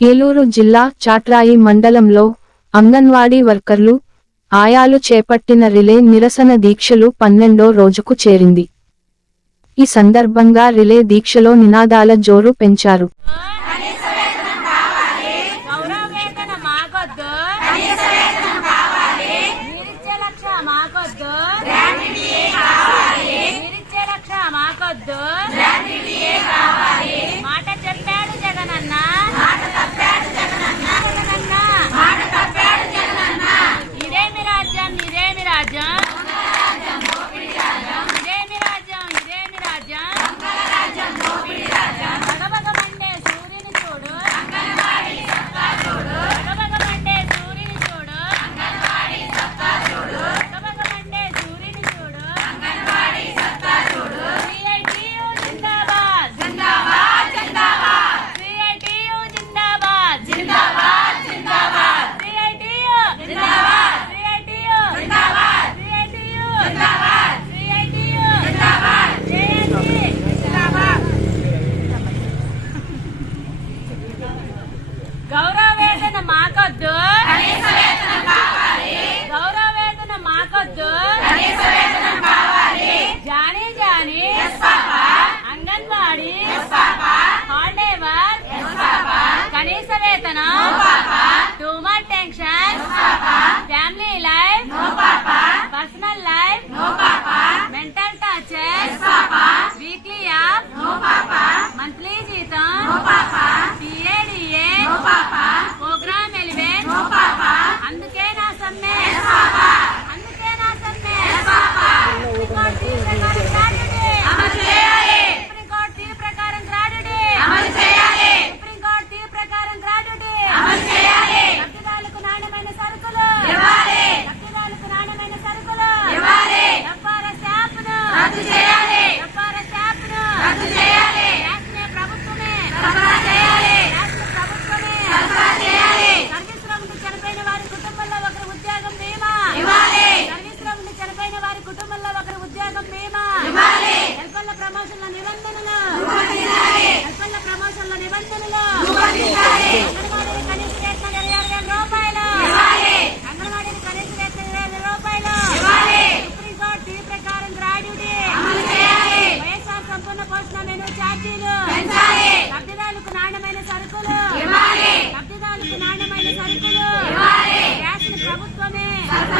ఏలూరు జిల్లా చాట్రాయి మండలంలో అంగన్వాడీ వర్కర్లు ఆయాలు చేపట్టిన రిలే నిరసన దీక్షలు పన్నెండో రోజుకు చేరింది. ఈ సందర్భంగా రిలే దీక్షలో నినాదాల జోరు పెంచారు. మాకొద్దు. Gracias. แม่